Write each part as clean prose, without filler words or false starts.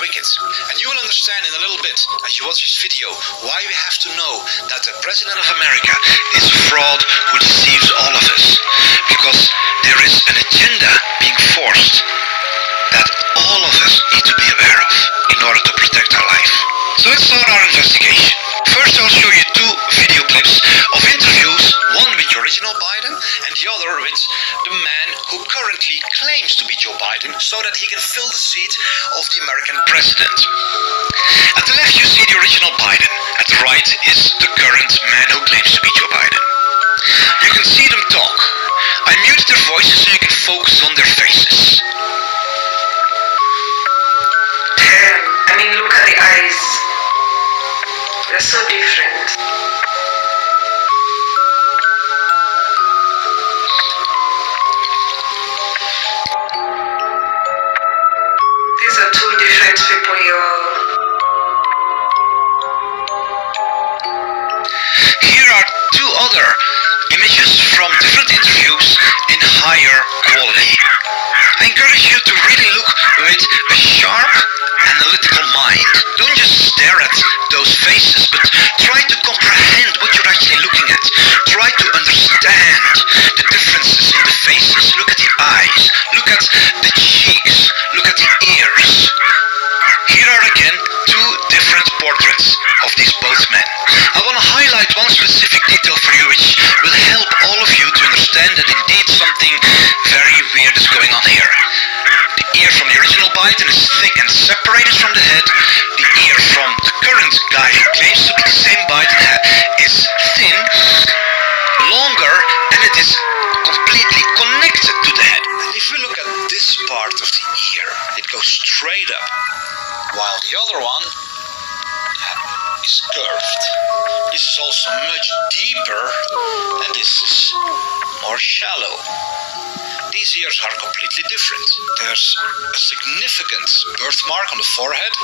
wicked. And you will understand in a little bit, as you watch this video, why we have to know that the President of America is a fraud who deceives all of us. Because there is an agenda being forced that all of us need to be aware of in order to protect our life. So let's start our investigation. First, I'll show you two video clips of interviews, one with the original Biden and the other with the man who currently claims to be Joe Biden so that he can fill the seat of the American president. At the left you see the original Biden, at the right is the current man who claims to be Joe Biden. You can see them talk. I muted their voices so you can focus on their faces. I mean, look at the eyes. They're so different. These are two different people, y'all. Here are two other images from different interviews in higher quality. I encourage you to really look with a sharp, analytical mind. Don't just stare at those faces, but try to comprehend what you're actually looking at. Try to understand the differences in the faces. Look at the eyes, look at the cheeks, look at the ears. Here are again two different portraits of these both men. I want to highlight one specific detail for you which will help all of you to understand that indeed something very weird is going on here. The ear from the original Biden is thick and separated from the head. The ear from the current guy who claims to be the same Biden is thin, longer, and it is completely connected to the head. And if we look at this part of the ear, it goes straight up, while the other one is curved. This is also much deeper, and this is more shallow. These ears are completely different. There's a significant birthmark on the forehead.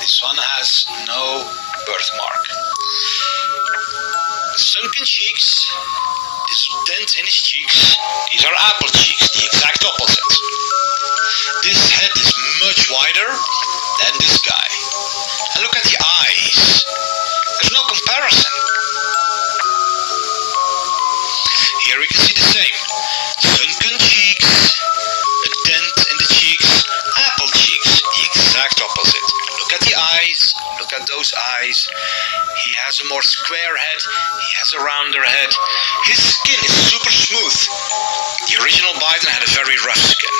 This one has no birthmark. Sunken cheeks, this dent in his cheeks, these are apple cheeks, the exact opposite. This head is much wider than this guy. And look at the eyes. There's no comparison. Here we can see the same. Sunken cheeks, a dent in the cheeks, apple cheeks, the exact opposite. Look at the eyes, look at those eyes. He has a more square head, he has a rounder head. His skin is super smooth. The original Biden had a very rough skin.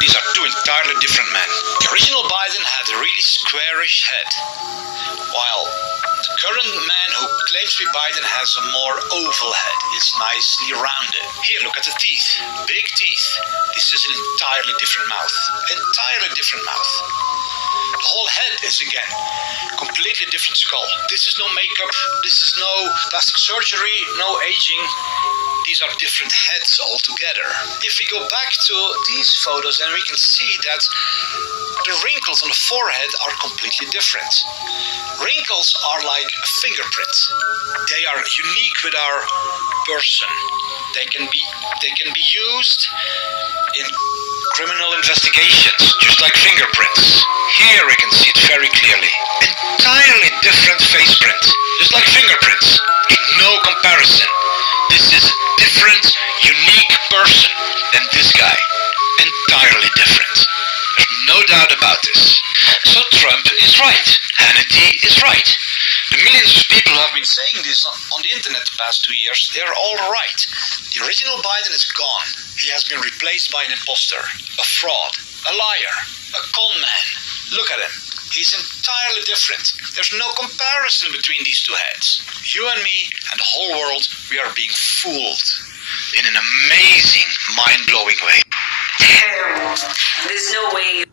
These are two entirely different men. The original Biden had a really squarish head, while the current man who claims to be Biden has a more oval head. It's nicely rounded. Here, look at the teeth. Big teeth. This is an entirely different mouth. Entirely different mouth. The whole head is, again, completely different skull. This is no makeup. This is no plastic surgery, no aging. These are different heads altogether. If we go back to these photos, then we can see that the wrinkles on the forehead are completely different. Wrinkles are like a fingerprint. They are unique with our person. They can be used in criminal investigations, just like fingerprints. Here we can see it very clearly. Entirely different face print, just like fingerprints. No comparison. This is a different, unique person than this guy. Entirely different. There's no doubt about this. So Trump is right. Hannity is right. The millions of people who have been saying this on the internet the past 2 years, they're all right. The original Biden is gone. He has been replaced by an imposter, a fraud, a liar, a con man. Look at him. He's entirely different. There's no comparison between these two heads. You and me and the whole world, we are being fooled in an amazing, mind-blowing way. There's no way.